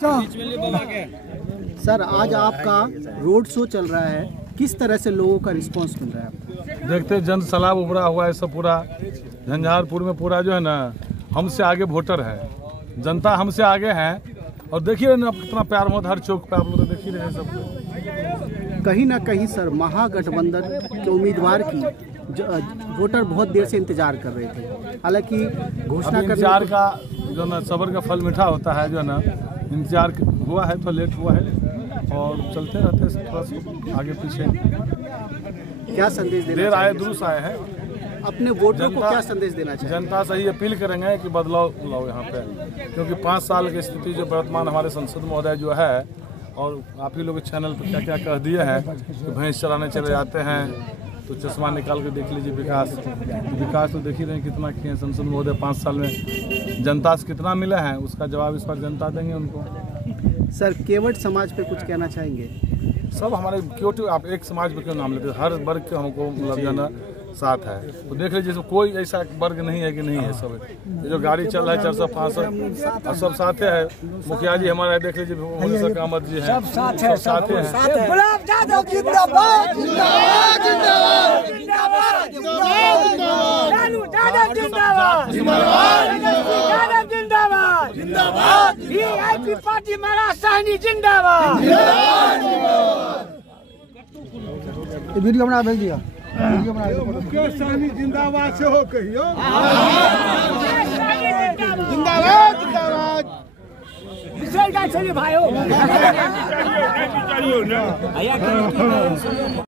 Sir, आज आपका road show चल रहा है, किस तरह से लोगों का रिस्पांस मिल रहा है? देखते जन सैलाब उभरा हुआ है, सब पूरा झंझारपुर में पूरा जो है ना, हमसे आगे वोटर है, जनता हमसे आगे है। और देखिए ना कितना प्यार मोहब्बत हर चौक पे आप लोग तो देख ही रहे हैं सब। कहीं ना कहीं सर, महागठबंधन के उम्मीदवार की वोटर बहुत देर से इंतजार कर रहे थे। हालांकि घोषणा इंतजार का जो ना सबर का फल मीठा होता है, जो है ना इंतजार हुआ है तो लेट हुआ है और चलते रहते हैं थोड़ा सा आगे पीछे। क्या संदेश देना देर आए दुरुस्त आए हैं, अपने वोटरों को क्या संदेश देना चाहिए? जनता से ही अपील करेंगे कि बदलाव लाओ यहाँ पे, क्योंकि 5 साल की स्थिति जो वर्तमान हमारे संसद महोदय जो है, और आप ही लोग चैनल पर क्या क्या कह दिए हैं कि भैंस चराने चले जाते हैं तो चश्मा निकाल के देख लीजिए विकास तो देख ही रहे हैं कितना किए हैं संसद महोदय 5 साल में। जनता से कितना मिला है उसका जवाब इस पर जनता देंगे उनको। सर, केवट समाज पे कुछ कहना चाहेंगे? सब हमारे क्यों आप एक समाज पे क्यों नाम लेते हैं, हर वर्ग के हमको मतलब जो है साथ है। तो देख लीजिए कोई ऐसा वर्ग नहीं है कि नहीं है, सब जो गाड़ी चल रहा है 465 और सब साथ है। मुखिया जी हमारे देख लीजिए, कामत जी है, सब साथ है। वीडियो बना भेज दिया। जिंदाबाद से हो कहियो, जिंदाबाद भाई हो।